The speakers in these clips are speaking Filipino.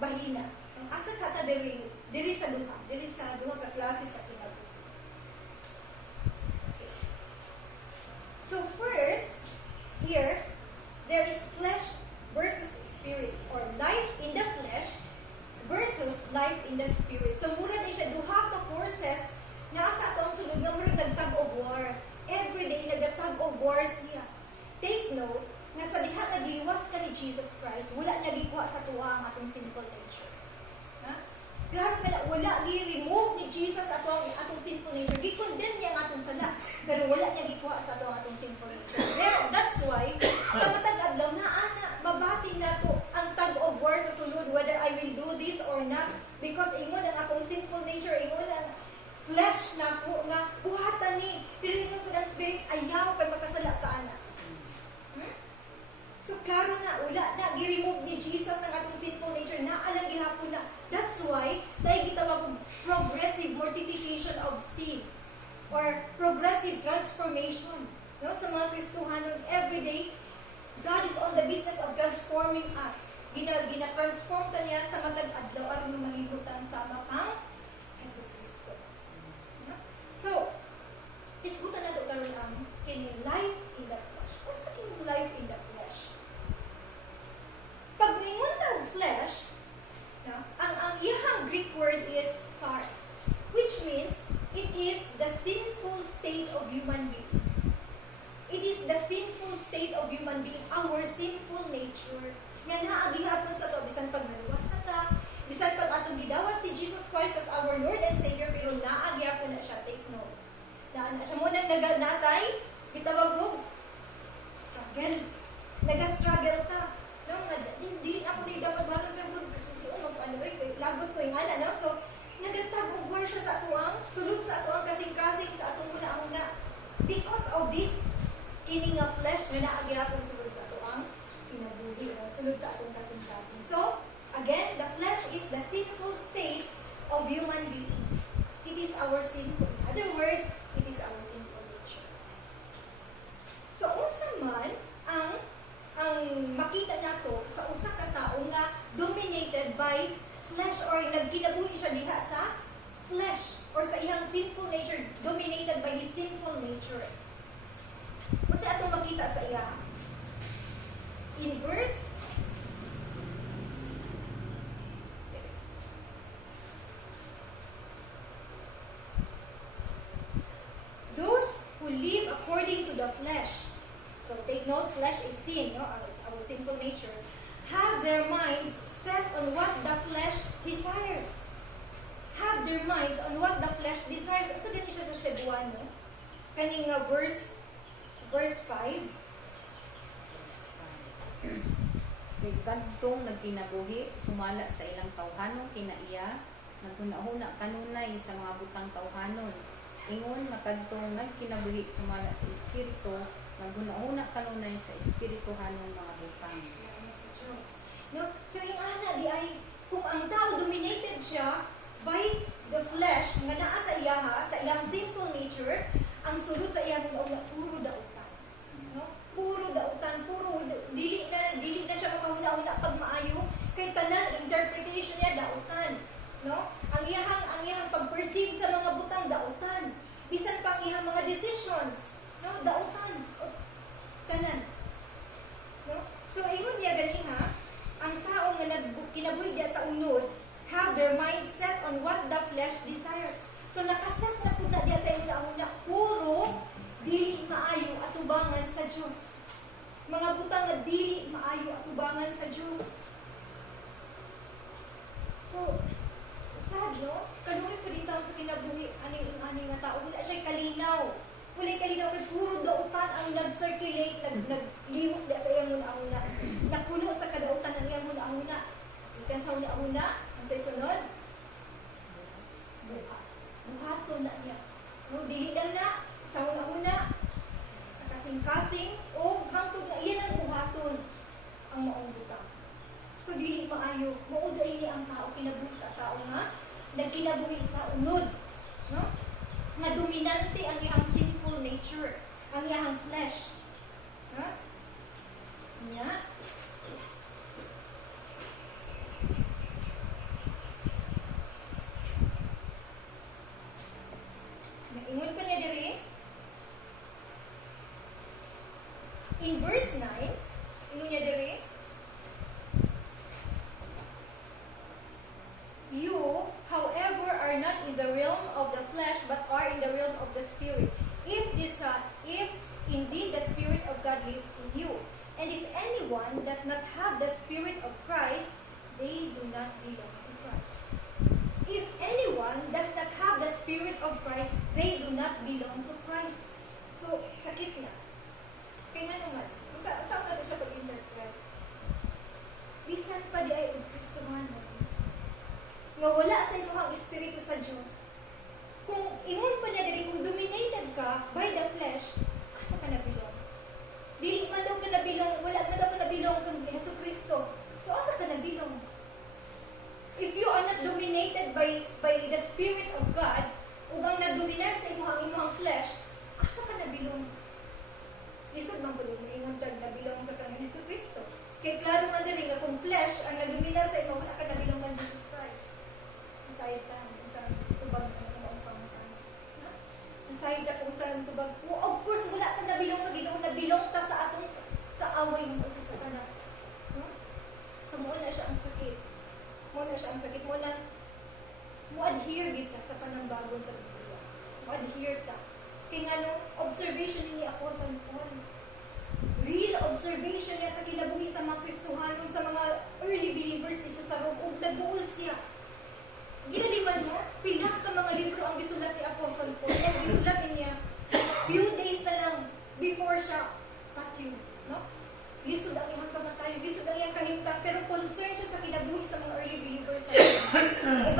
bahina. Ang asa kata diri sa duha ka klase sa kinabuhi. Okay. So first, here there is flesh versus spirit, or life in the flesh versus life in the spirit. So muna din siya duha ka forces nga sa atong sulod nga murag nagtag of war. Every day nagtag of war siya. Take note nga sa diha nga giwas ka ni Jesus Christ, wala na gikuha sa tuwa ang atong sinful nature. Ha? Klaro ka na, wala gi-remove ni Jesus atong sinful nature. Gi-condemn niya ang atong sala, pero wala niya gikuha sa atong sinful nature. That's why, sa matag adlaw na ana, mabati na to ang tag of war sa sulod, whether I will do this or not, because ingon ang akong sinful nature, ingon ang flesh na ko, nga buhatan ni, pero ingon ko ng spirit, ayaw kay makasala ka ana. So, klaro na, wala na, gi-remove ni Jesus ang atong sinful nature, naalang gihapon na. That's why, tayo gitawag kong progressive mortification of sin, or progressive transformation. No? Sa mga Kristohanon, everyday, God is on the business of transforming us. Gina-transform ka niya sa matag adlaw aron nga mahimutan sama kang Yesu Kristo. No? So, isgutan na ito karon ang kining life in the flesh. What's the kining life in the flesh? Pag ningon na flesh, no, ang iyang Greek word is sarx, which means it is the sinful state of human being. It is the sinful state of human being, our sinful nature. Nga naagihapon sa to, bisan pag naluwas na ta, bisan pag atong gidawat si Jesus Christ as our Lord and Savior, pero naagihapon na siya, take note. Na siya muna nagatay, gitawag mo, struggle. Nag-struggle ka. No, hindi ako ni dapat bakit pero kasi ano lagot ko yung ana, no? So, nagatag of war siya sa atuang, sulod sa atuang kasing-kasing sa atong una-una. Because of this, kining nga flesh na naagihapon sulod sa atuang kinabuhi, sulod sa atong kasing-kasing. So, again, the flesh is the sinful state of human being. It is our sinful. In other words, it is our sinful nature. So, unsa man ang makita nato sa usa ka tawo nga dominated by flesh, or nagkinabuhi siya diha sa flesh or sa iyang sinful nature, dominated by his sinful nature. Kasi atong makita sa iya in verse those who live according to the flesh. So take note, flesh is sin, no? Our sinful nature. Have their minds set on what the flesh desires. Have their minds on what the flesh desires. At sa ganun siya sa Cebuano, kaning verse 5. Kay kadtong nagkinabuhi, sumala sa ilang tawhanon kinaiya, naghuna-huna kanunay sa mga butang tawhanon. Ingon makadtong nagkinabuhi, sumala sa espiritu, naghuna-huna kanunay sa espirituhanong mga butang. Sa Diyos. No? So yung ana di ay, kung ang tao dominated siya by the flesh, nga naa sa iya sa iyang sinful nature, ang sulod sa iyang puro dautan. No? Puro dautan, puro dili na siya makahuna-huna pag maayo, kay tanan interpretation niya dautan. No? Ang iyang pag-perceive sa mga butang dautan. Bisan pang iyang mga decisions, no, dautan. Tanan. No? So ingon niya ganiha, ang tao nga kinabuhi diya sa unod, have their mind set on what the flesh desires. So nakaset na pud na diya sa una puro dili maayo atubangan sa Dios. Mga butang nga dili maayo atubangan sa Dios. So sad, no? Kanunay pa dito sa kinabuhi aning nga tao, wala siya kalinaw. Wala kalinaw kasi puro dautan ang nag-circulate, nagliwot na sa iyang una-una. Napuno sa kadautan ang iyang una-una. Ikan sa una-una, ang sa isunod, buhaton na niya. No, dili lang na, sa una-una, sa kasing-kasing, o hangtod na iyan ang buhaton ang maong butang. So, dili maayo. Mauday niya ang tao, kinabuhi sa tao nga, nagkinabuhi sa unod. No? Na dominante ang iyang sinful nature, ang iyang flesh. Ha? Nya? nga wala sa imong espiritu sa Dios. Kung ingon pa niya dili, kung dominated ka by the flesh, asa ka nabilong? Dili man daw ka nabilong, wala man daw ka nabilong kang Jesucristo. So asa ka nabilong? If you are not dominated by the Spirit of God, ug ang nagdominar sa imong flesh, asa ka nabilong? Lisod man pud mo ingon tag nabilong ka kang Jesucristo. Kay klaro man diri nga kung flesh ang nagdominar sa imo, wala ka nabilong kang Jesus Christ. Aside ka sa tubag ang pangatan. Aside ka kung saan tubag. Of course, wala ka nabilong sa Ginoo, nabilong ta sa atong kaaway mo sa Satanas. No? So mo na siya ang sakit. Mo adhere gid ka sa panambagon sa Biblia. Mo adhere ka. Kaya nga no, observation ni Apostle Paul. Real observation niya sa kinabuhi sa mga Kristohanon, sa mga early believers dito sa Rome, ug nagbuol siya. Ginaliman niya, pila ka mga libro ang gisulat ni Apostle Paul. Ang gisulat niya, few days na lang before siya patyo. No? Lisod ang iyang kamatayon, lisod ang iyang kahimtang, pero concerned siya sa kinabuhi sa mga early believers sa Rome.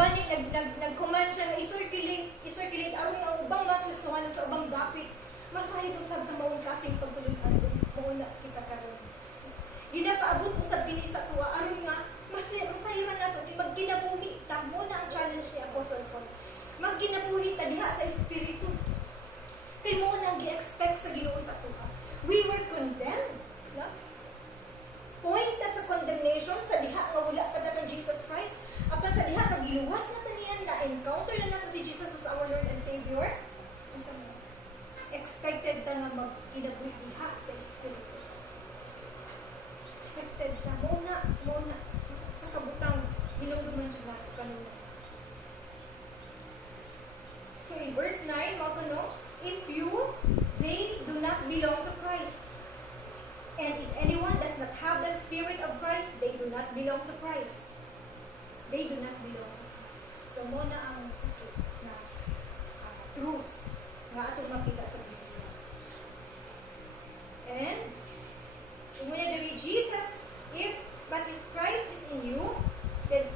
Nag-command siya na i-circulate aron ang ubang mga Kristohanon sa ubang dapit. Masahid usab sa mawong klaseng pagtulungan mo na kita karon. Ginapaabot usab dinhi sa tuwa aron nga masahiran nato di magkinabuhi ta mo na ang challenge ni Apostle Paul. Magkinabuhi ta diha sa espiritu. Kay mo na gi-expect sa Ginoo sa tuwa. We were condemned, no? Point ta sa condemnation sa diha nga wala pa datong Jesus Christ. Apan sa diha nga giluwas na taniyan na encounter na nato si Jesus as our Lord and Savior. Usa mo expected ta nga magkinabuhi diha sa espiritu. Expected ta mo na sa kabutang hinungduman siya natin kanina. So in verse 9, mo kuno, if they do not belong to Christ. And if anyone does not have the Spirit of Christ, they do not belong to Christ. They do not belong to Christ. So mo na ang sakit na truth nga atong makita sa Biblia. And muna diri Jesus, but if Christ is in you, then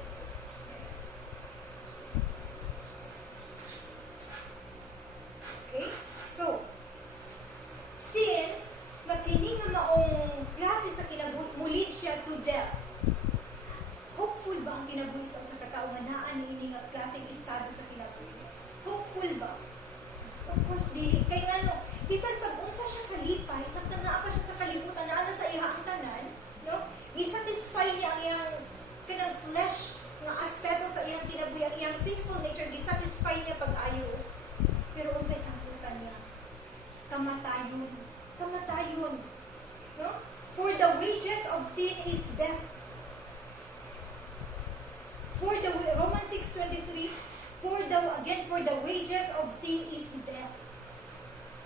okay? So, since kini nga maong klase sa kinabuhi siya to death, hopeful ba ang kinabuhi sa usa ka tawo nga naa niini nga klaseng estado sa kinabuhi? Hopeful ba? Of course dili. Kay ngano, bisan pag unsa siya kalipay, samtang naa pa siya sa kalibutan, naa na sa iha ang tanan, no? I-satisfy niya ang iyang kanang flesh nga aspeto sa iyang kinabuhi, ang iyang sinful nature, i-satisfy niya pag-ayo. Pero unsay samputan niya? Kamatayon. No? For the wages of sin is death. Romans 6:23, for the wages of sin is death.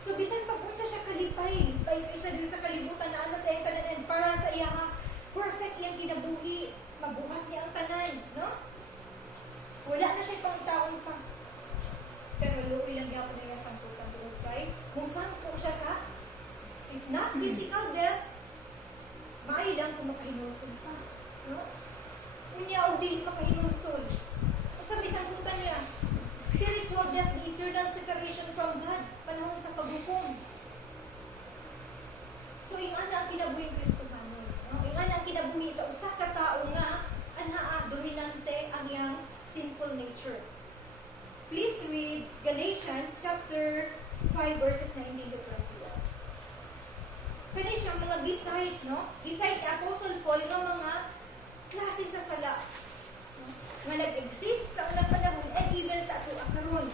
So bisan pag unsa siya kalipay siya sa kalibutan na ana sa iyang tanan, para sa iya nga perfect iyang kinabuhi, magbuhat niya ang tanan, no? Wala na siya pang taon pa. Pero luoy lang gyapon niya samputan tuod kay musangko siya sa if not physical death, maayo lang kung makahinulsol pa, no? Unya og dili makahinulsol. Sa bisan putan niya, spiritual death, the eternal separation from God, panahon sa paghukom. So ingana ang kinabuhi ng Kristohanon, no? Ingana ang kinabuhi sa usa ka tawo nga anhaa dominante ang iyang sinful nature. Please read Galatians chapter 5 verses 19 to 21. Kani siya mga decide, no? Decide ni Apostle Paul ng mga klase sa sala, no? Nga nag-exist sa unang panahon and even sa ato karon.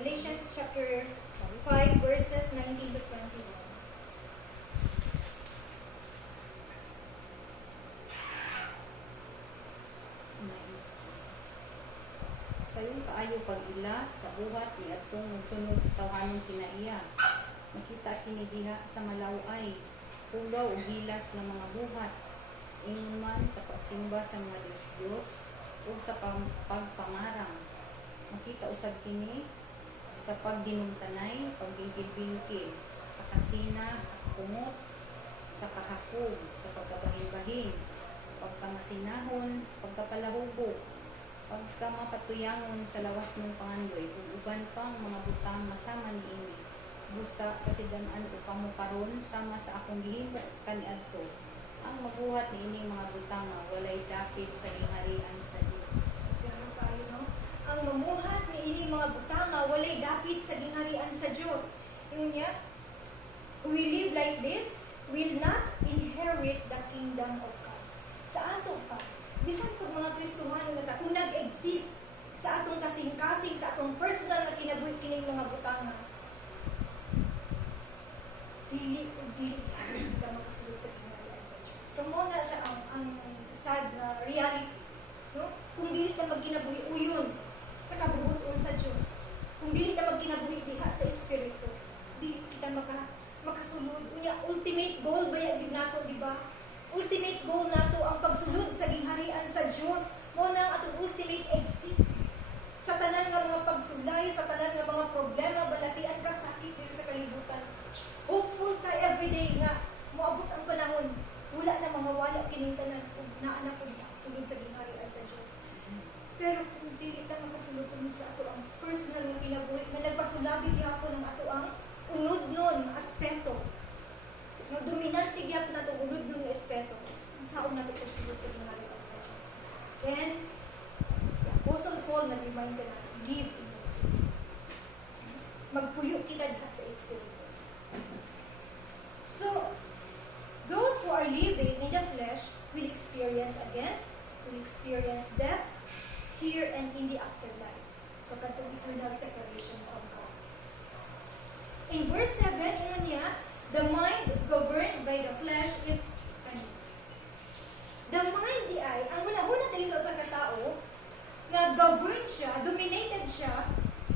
Galatians chapter 5 verses 19 to 21. Sayon kaayo pag-ila sa buhat ni atong nagsunod sa tawhanong kinaiya. Makita kini diha sa malaway, pugaw ug gilas nga mga buhat. ingon man sa pagsimba sa mga Diyos ug sa pagpangarang. Makita usab kini sa pagdinumtanay, pagbingkil-bingkil, sa kasina, sa kumot, sa kahakog, sa pagkabahin-bahin, pagkamasinahon, pagkapalahubog, pagkamapatuyangon sa lawas ng pangandoy, ug uban pang mga butang masama niini. Busa kasidan-an ko kamo karon sama sa akong gihimo kaniadto. Ang mabuhat niining mga butang nga walay dapit sa gingharian sa Dios. Ganun tayo, no? Ang mamuhat ni ini mga butanga walay dapit sa gingharian sa Dios. Yun niya, we live like this, will not inherit the kingdom of God. Sa ato pa, bisan kung mga Kristohano na kung nag-exist sa atong kasing-kasing, sa atong personal na kinabuhi kining mga butanga, dili ka makasulod sa gingharian sa Diyos. So mo na siya ang sad na reality. No? Kung dili ka magkinabuhi uyon sa kabubuton sa Diyos, kung dili ka magkinabuhi diha sa Espiritu, dili kita makasulod. Unya, ultimate goal ba yan nato, di ba? Ultimate goal nato ang pagsulod sa gingharian sa Diyos. Mo na atong ultimate exit sa tanan nga mga pagsulay, sa tanan nga mga problema, balakian ka sakit din sa kalibutan. Hopeful ka everyday nga moabot ang panahon, wala na mawala kining tanan ug naa na pud sulod sa gingharian sa Dios. Pero kung dili ka makasulod sa ato ang personal nga kinabuhi na nagpasulabi gyapon ang ato ang unod-non aspeto. No dominante gyapon nato unod-non nga aspeto. Unsaon nato sulod sa gingharian sa Dios. Then si Apostle Paul nag-remind ka na live in the Spirit. Magpuyo kita diha sa Espiritu. So, those who are living in the flesh will experience death here and in the afterlife. So, katong eternal separation from God. In verse 7, inon niya, the mind governed by the flesh is the mind di ay, ang una-una tayo sa katao, na governed siya, dominated siya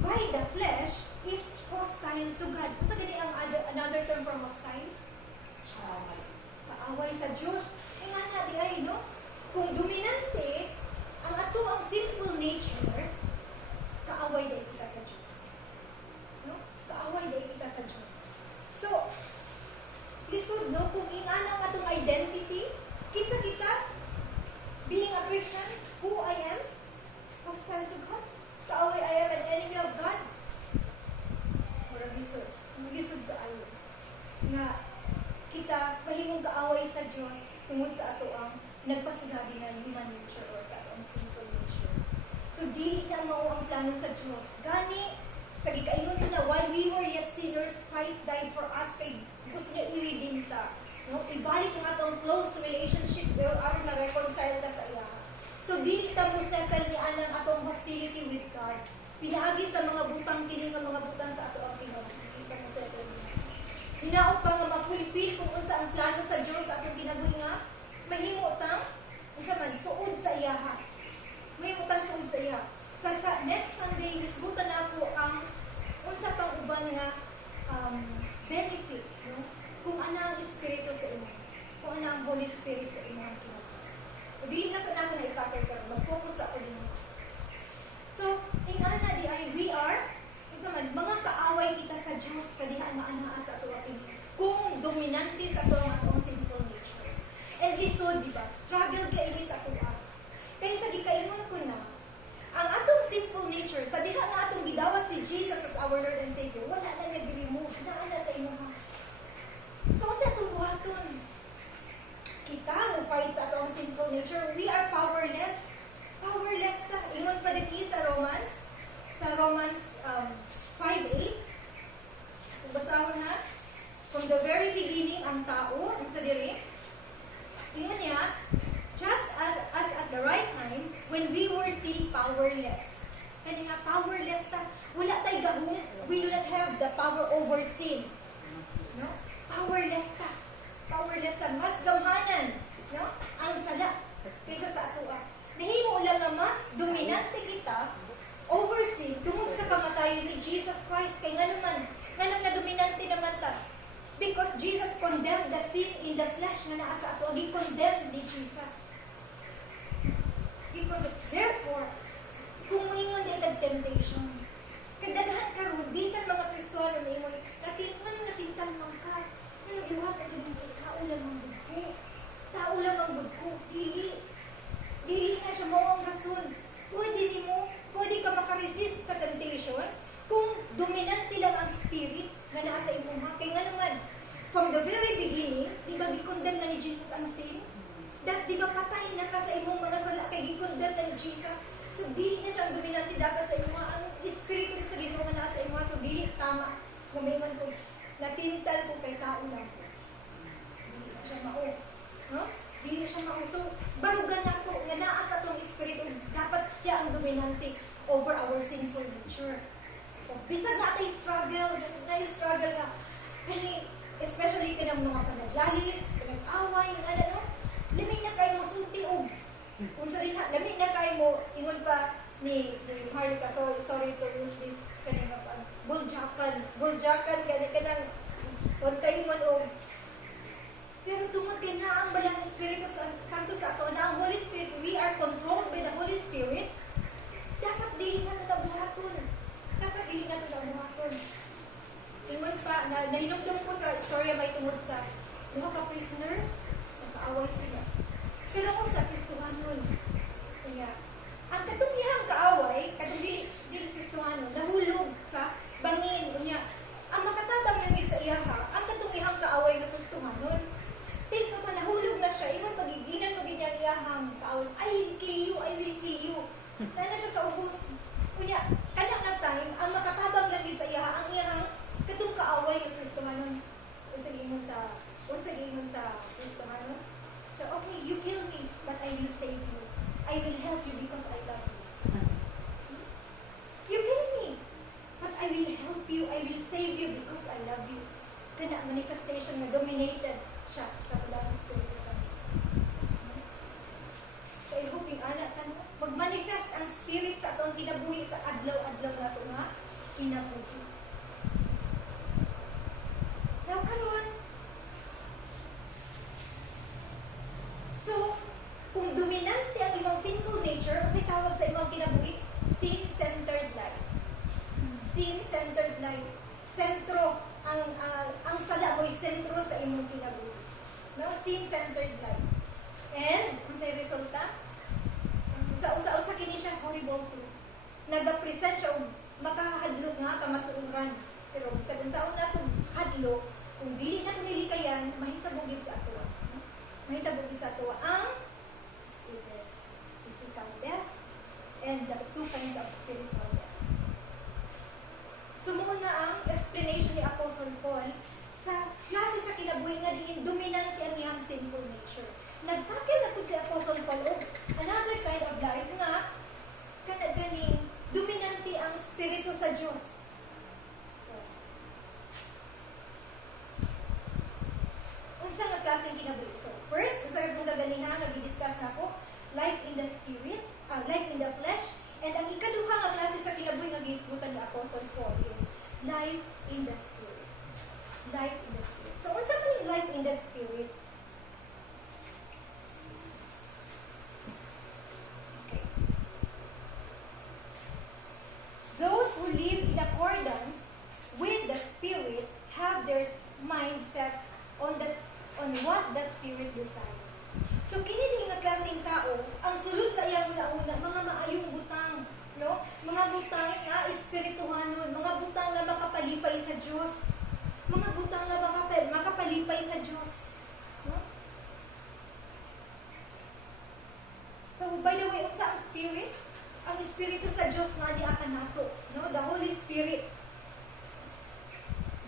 by the flesh, is hostile to God. Kung sa gani ang another term for hostile? Kaaway sa Diyos. Eh nga na di ay, no? Kung dominante, ang ato ang sinful nature, kaaway dahil kita sa Diyos. No? Kaaway dahil kita sa Diyos. So, lisod, no? Kung ingan ang atong identity, kinsa kita, being a Christian, who I am, hostile to God. Kaaway, I am an enemy of God. Mura lisod. Lisod kaayo. Nga, kita mahimong kaaway sa Diyos tungod sa ato ang nagpasugadi na human nature or sa ato ang sinful nature. So, dili na mao ang plano sa Diyos. Gani, sa gikaingon na while we were yet sinners, Christ died for us kay gusto niya i-redeem ta. No? Ibalik ang atong close relationship or aron na reconcile ka sa iya. So, dili ta mo settle ni anang atong hostility with God. Pinaagi sa mga butang kini nga mga butang sa ato ang Pinoy. Dili ta mo settle niya. Hinaot pa nga ma-fulfill kung unsa ang plano sa Diyos sa atong kinabuhi nga mahimo tang unsa man suod sa iyaha. Mahimo tang suod sa iya. Sa next Sunday hisgutan nako ang unsa pang uban nga benefit, no? Kung ana ang Espiritu sa imo. Kung ana ang Holy Spirit sa imo ang kinabuhi. So dili na sa nako na ipakay karon, mag-focus sa pagdino. So, ingana di ay we are mga kaaway kita sa Diyos sa diha maanaa sa ato ang kung dominante sa ato ang atong sinful nature. And lisod, di ba? Struggle ka ini sa ato ang. Kaya sa gikaingon ko na, ang atong sinful nature, sa diha nga atong gidawat si Jesus as our Lord and Savior, wala na nag-remove, naana sa imo ha. So, sa atong buhaton, kita mo fight sa atong sinful nature, we are powerless. Powerless ka. Ingon pa din sa Romans 5:8. Kung basahon ha, from the very beginning, ang tao, ang sa diri, ingon niya, just as at the right time, when we were still powerless. Kaya nga, powerless ta. Wala tayo gahong, we do not have the power over sin. No? Powerless ta. Powerless ta. Mas gamhanan, no? Ang sala, kaysa sa atua. Nahimo lang na mas dominante kita over sin tungod sa kamatayon ni Jesus Christ. Kaya nga naman, nga dominante naman ta. Because Jesus condemned the sin in the flesh nga naa sa ato. Gi-condemn ni Jesus. Jesus. Therefore, kung maingon din kag temptation, kadaghan karon bisan mga Kristiyano na ingon, natintal man ka, nagiwat ka din tao lang ang budko. Tao lang ang budko. Dili nga siya mao ang rason. Pwede ka makaresist sa temptation kung dominante lang ang spirit na nasa imong ha. Kaya nga naman, from the very beginning, di ba gikondemn na ni Jesus ang sin? Di ba patay na ka sa imong mga sala kay gikondemn na ni Jesus? So, dili na siya ang dominante dapat sa imong ang espiritu sa Ginoo nga nasa imong. So, dili tama. Gumayon ko, natintal ko kay tao lang ko. Dili na siya mao. Huh? Dili siya mao. So, barugan na ko, nga naa sa itong espiritu, dapat siya ang dominante over our sinful nature. So, bisag na tayo struggle nga, kani, especially kanang mga panaglalis, panag-away, ano, lamig na kayo mo sulti og kung sa rin lamig na kayo mo ingon pa ni Harlika, sorry to use this kanina pa buljakan kanang kontay man og pero tungod kay na ang balang Espiritu Santo sa ato na ang Holy Spirit, we are controlled by the Holy Spirit, dapat dili na ito buhaton. Ingon pa, nahinumdum ko sa istorya may tungod sa mga ka-prisoners, nagkaaway sila. Pero ako sa Kristohanon, kaya, ang katungihang kaaway, katong dili Kristohanon, nahulog sa bangin, kanya, ang makatabang yung sa iyaha, ang katungihang kaaway na Kristohanon, take mo pa, nahulog na siya, ingon pagiginan mo ganyan iyahang kaaway, I will kill you. Nana siya sa ubos. Kanya, kanak na time, ang makatabang lang sa iyaha, ang iyahang katong kaaway ng Kristohanon. Unsa giingon sa Kristohanon? So, okay, you kill me, but I will save you. I will help you because I love you. You kill me, but I will help you. I will save you because I love you. Kana manifestation na dominated siya sa Holy Espiritu Santo. So, I hope yung anak ka mag-manifest ang spirit sa atong kinabuhi sa adlaw-adlaw na ito nga kinabuhi. Now, karon, so, kung dominante ang imong sinful nature, kasi tawag sa imong kinabuhi, sin-centered life. Sin-centered life. Sentro, ang sala mo'y sentro sa imong kinabuhi. No? Sin-centered life. And, kung sa'yo resulta, sa kini siya horrible too. Nag-present siya o makahadlok nga kamatuuran. Pero sa unsaon na itong hadlok, kung dili na tumilikayan, mahitabugin sa ato. Mahitabugin sa ato ang physical death and the two kinds of spiritual deaths. Sumuon na ang explanation ni Apostle Paul sa klase sa kinabuhi nga diin dominante ang iyang sinful nature. Nagtakil na po si Apostle Paul another kind of life nga ganing dominante ang spirito sa Diyos. So, unsa nga klaseng kinabuhi? So, first, unsa nga ganiha nga gi-discuss nako, life in the spirit, life in the flesh, and ang ikaduha nga klase sa kinabuhi nga gihisgutan ni Apostle Paul is life in the spirit. Life in the spirit. So, unsa man yung life in the spirit? Those who live in accordance with the Spirit have their mindset on what the Spirit desires. So kini nga klaseng tao, ang sulod sa iyang una mga maayong butang, no? Mga butang nga espirituhanon, mga butang nga makapalipay sa Dios. Mga butang nga makapalipay sa Dios. No? So by the way, unsa ang spirit? Ang Espiritu sa Diyos nga di akan nato, no? The Holy Spirit.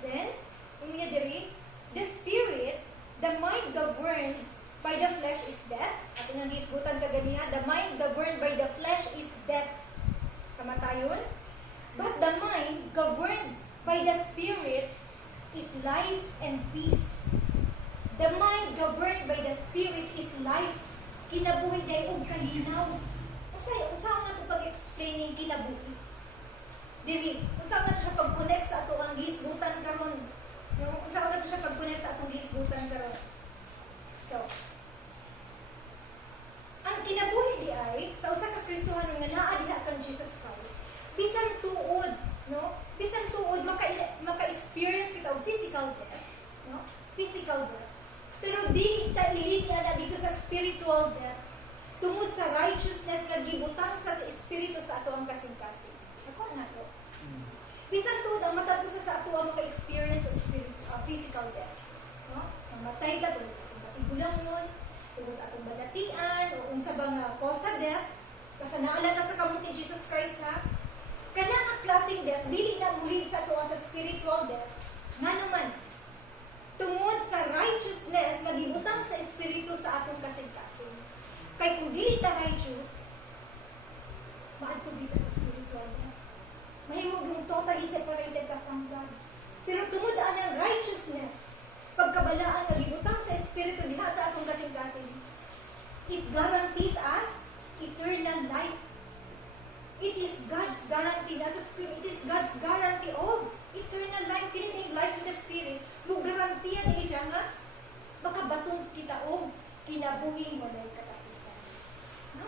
Then, uminya diri, the Spirit, the mind governed by the flesh is death. At nang gisgutan ka ganiya, the mind governed by the flesh is death. Kamatayon. But the mind governed by the Spirit is life and peace. The mind governed by the Spirit is life. Kinabuhi day og kalinaw. Unsa nga ito pag-explaining kinabuhi? Dili, unsa nga siya pag-connect sa ato ang gisgutan karon? Unsa nga siya pag-connect sa atong gisgutan karon? So, espirituhanon nga naa diha kang Jesus Christ, bisan tuod, no? Bisan tuod maka-experience kita og physical death, no? Physical death. Pero di ta ilinga na dito sa spiritual death tungod sa righteousness nga gibutang sa espiritu sa ato ang kasing-kasing. Ako na to. Bisan tuod ang matapos sa ato ang maka-experience og physical death, no? Mamatay ka tungod sa atong katigulangon, tungod sa atong balatian o unsa bang cause sa death, kasanaalan na sa kamot ni Jesus Christ ha. Kana ang klaseng death dili na muli sa ato sa spiritual death, naman tungod sa righteousness magibutang sa espiritu sa atong kasing-kasing. Kay kung dili ta righteous, maadto kita sa spiritual death. Mahimong yung totally separated ka from God. Pero tungod ang righteousness, pagkabalaan magibutang sa espiritu diha sa atong kasing-kasing, it guarantees us eternal life. It is God's guarantee nasa spirit. It is God's guarantee of eternal life. Kini life in the spirit. Nung garantiya niya siya nga, makabatong kita o kinabuhing walay katapusan. No?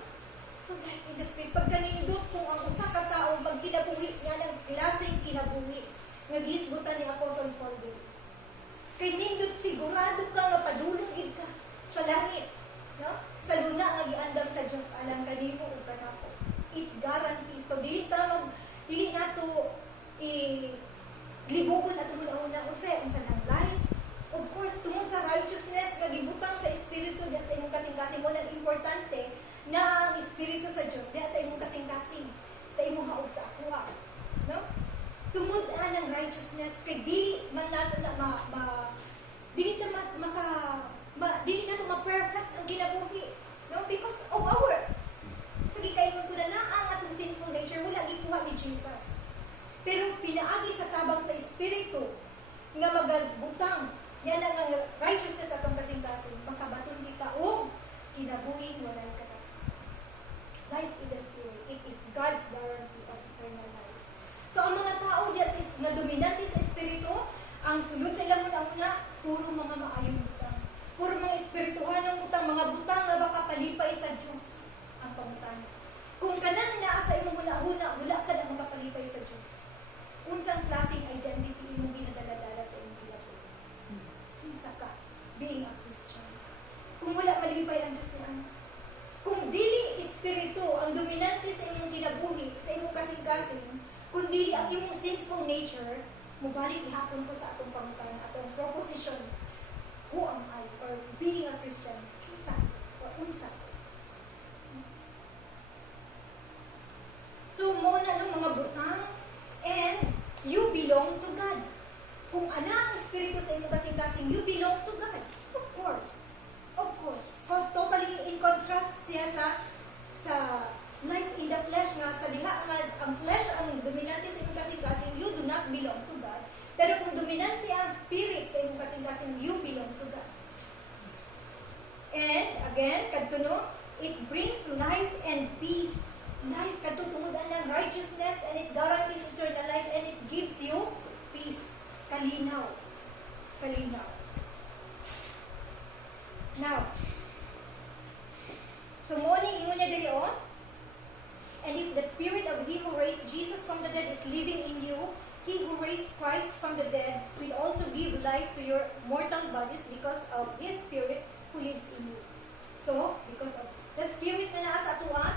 So life in the spirit. Pag kanindot kung ang usa ka tao, pag kinabuhi niya ng klaseng kinabuhi, nga gihisgutan ni Apostle Paul din. Kay nindot sigurado ka nga padulong ka sa langit. No? Sa luna nga giandam sa Dios alang kanimo ug kanako. It guarantees. So dili nato libugon at una unsa ng life. Of course, tungod sa righteousness nga gibutang sa espiritu diha sa imong kasing-kasing mo nang importante na ang espiritu sa Dios diha sa imong kasing-kasing, sa imong haog sa akwa. No? Tungod ang righteousness kay dili man nato na dili nato ma-perfect ang kinabuhi. No? Because of our sige kayo ko na ang atong sinful nature wala gikuha ni Jesus. Pero pinaagi sa tabang sa espiritu nga magabutang yan ang righteousness atong kasing-kasing makabaton kita og kinabuhing walay katapusan. Life in the spirit, it is God's guarantee of eternal life. So ang mga tao diya na dominante sa espiritu, ang sulod sa ilang una puro mga maayong butang. Puro mga espirituhanong butang, mga butang nga baka palipay sa Diyos ang pangutana. Kung kanang naa sa imong huna-huna, wala ka na makapalipay sa Diyos. Unsang klaseng identity imong ginadala-dala sa imong kinabuhi? Kinsa ka, being a Christian. Kung wala malipay ang Diyos ni Ana. Kung dili espiritu ang dominante sa imong kinabuhi, sa imong kasing-kasing, kung dili ang imong sinful nature, mubalik ihapon ko sa atong pangutana, atong proposition, who am I? Or being a Christian, kinsa? Or unsa? So, mo na ng mga butang, and you belong to God. Kung ana ang espiritu sa imong kasing-kasing, you belong to God. Of course. Of course. Totally in contrast siya sa life in the flesh nga, sa diha nga, ang flesh ang dominante sa imong kasing-kasing, you do not belong to God. Pero kung dominante ang spirit sa imong kasing-kasing, you belong to God. And, again, kadto it brings life and peace. Life, katutumudan ng righteousness, and it guarantees eternal life, and it gives you peace. Kalinaw. Kalinaw. Now, so morning, yun niya dali, and if the spirit of He who raised Jesus from the dead is living in you, He who raised Christ from the dead will also give life to your mortal bodies because of His Spirit who lives in you. So, because of the Spirit na naa sa atua,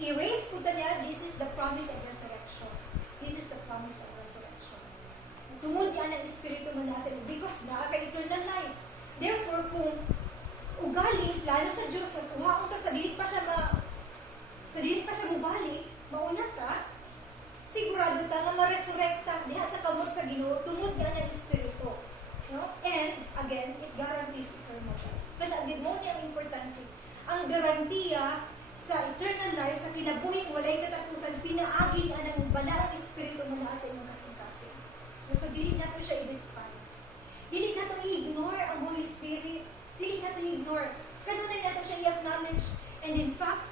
i-raise po niya, this is the promise of resurrection. This is the promise of resurrection. Tungod yan ang Espiritu na nasa iyo because naa ka eternal life. Therefore, kung ugali, lalo sa Diyos, kuhaon ka, sa dili pa siya mubalik, mauna ka, sigurado ka nga ma-resurrecta diha sa kamot sa Ginoo, tungod yan ang Espiritu. No? And, again, it guarantees eternal life. Kaya, mo niya ang importante. Ang garantiya sa eternal life, sa kinabuhing walay katapusan, pinaagi na ng balaang espiritu mula sa imong kasing-kasing. So, dili na to siya i-despise. Dili na to i-ignore ang Holy Spirit. Dili na to i-ignore. Kanunay na to siya i-acknowledge. And in fact,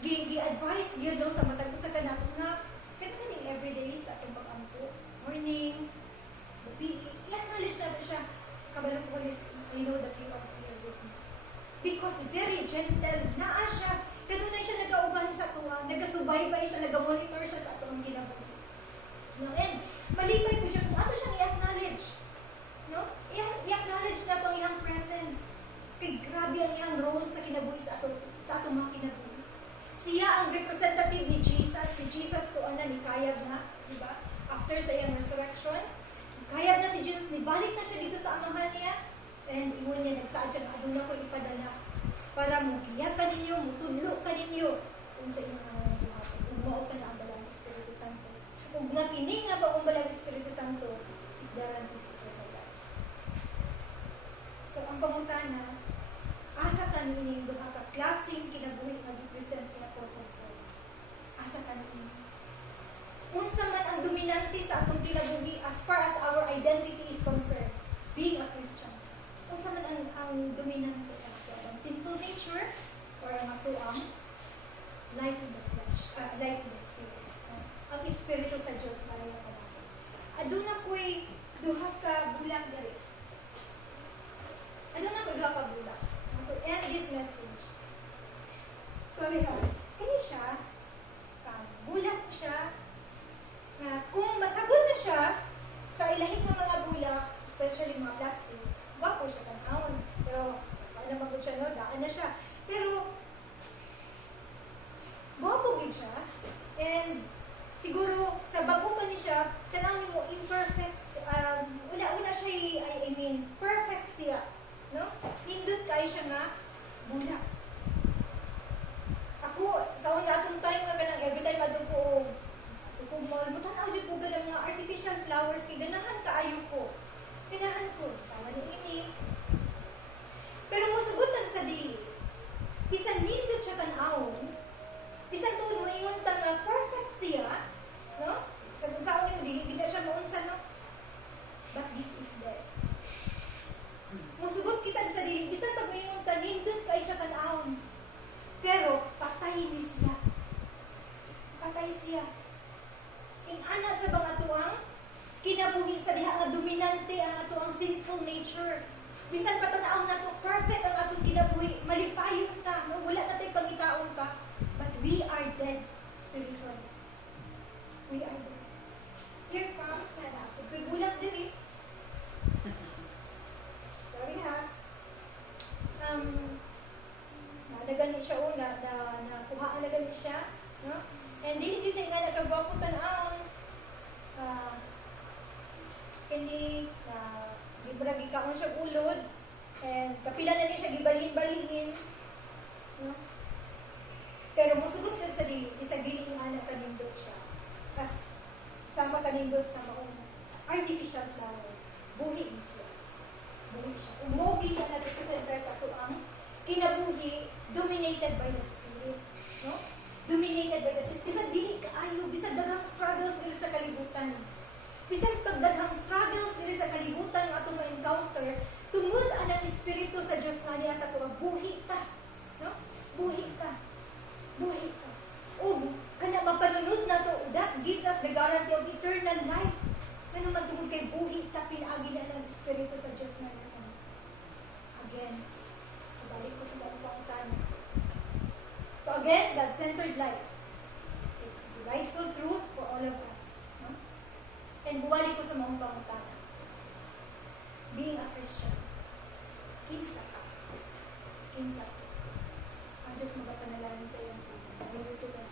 gi-advise yun daw sa matag sa kanato na kanunay everyday sa ating pag-ampo. Morning, gabi, i-acknowledge na to siya. Kabalang Holy Spirit, I know that you are here with me. Because very gentle, naa siya. Kanunay siya nagauban sa tuwa, nagasubok nagsubaybay siya, nag-monitor siya sa atong kinabuhi. No? And malipay po siya kung ano siyang i-acknowledge. No? I-acknowledge na itong iyang presence. Kay grabe ang iyang role sa kinabuhi sa atong mga kinabuhi. Siya ang representative ni Jesus. Si Jesus to ni kayab na, di ba? After sa iyang resurrection, kayab na si Jesus, nibalik na siya dito sa amahan niya, and ingon niya, nagsaad siya na aduna ko ipadala para mo giyakan ninyo, mutudlo ka ninyo kung sa inyong mga buhaton. Kung mao ka na ang Balang Espiritu Santo. Kung nakini nga ba ang Balang Espiritu Santo, guarantee sa kanya. So, ang pangutana, asa ka nining duha ka klaseng kinabuhi nga gi-present ni Apostle Paul. Asa ka nining. Unsa man ang dominante sa atong kinabuhi as far as our identity is concerned, being a Christian. Unsa man ang dominante ang sinful nature or ang atuang life in the flesh, life in the spirit. Ang espiritu sa Dios maray ka natin. Aduna ko'y duha ka bulag diri. Aduna ko'y duha ka bulag. To end this message. Sorry ha. Kani siya, bulag siya, na kung masagot na siya sa ilahig ng mga bulak, especially mga plastic, gwapo siya tanawon. Pero, paano magod siya, no? Daan na siya. Pero, gwapo din siya. And, siguro, sa bago pa ni siya, tanawin mo, imperfect, wala siya, I mean, perfect siya. No? Nindot kayo siya nga, bulak. Ako, sa una atong time nga ganang every time adto ko mall, mutanaw dyan po ganang mga artificial flowers, kay ganahan kaayo ko. Ganahan ko, sama ni ini. Pero musugod lang sa dili. Bisan nindot siya tanawon, bisan tuod mo ingon ta nga perfect siya, no? Sa kung saan mo dili, hindi siya maunsa, no? But this is dead. Musugot kita sa dili, bisan pag may ingon ta, nindot kay siya tanawon. Pero, patay ni siya. Patay siya. Ana sa bang atuang kinabuhi sa diha nga dominante ang atuang sinful nature. Bisan patanaw na to perfect ang atong kinabuhi, malipayon ka, no? Wala na tay pangitaon ka, but we are dead spiritually. We are dead. Here comes na kung bulag diri. Sorry ha. Nagani siya una, nakuhaan na gani siya, no? And dili siya nga nagkagwapo tanawon. Hindi gibrag ikaon siya ulod, and kapila na niya siya gibalhin-balhin, no? Pero musugot lang sa dili, isa dili nga kanindot siya. As sama kanindot sa maong artificial flower, buhi siya. Buhi siya. Umugi na nag-presenter sa ito ang kinabuhi dominated by the Spirit, no? Dominated by the Spirit. Bisag dili kaayo, bisag daghang struggles dili sa kalibutan. Bisag pagdaghang struggles dili sa kalibutan nga atong ma-encounter, tungod ang Espiritu sa Dios nga niya sa tuwa, buhi ka. No? Buhi ka. Buhi ka. O kana mapanunod na to, that gives us the guarantee of eternal life. Ano man tungod kay buhi ka, pinaagi na ng Espiritu sa Dios nga niya. Again, balik ko sa mga pangutana. So again, God-centered life. It's the rightful truth for all of us. No? And buwalik ko sa mga pangutana. Being a Christian, kinsa ka. Kinsa ka. Ang Diyos magapanalangin sa iyong puso. Maguluto ka.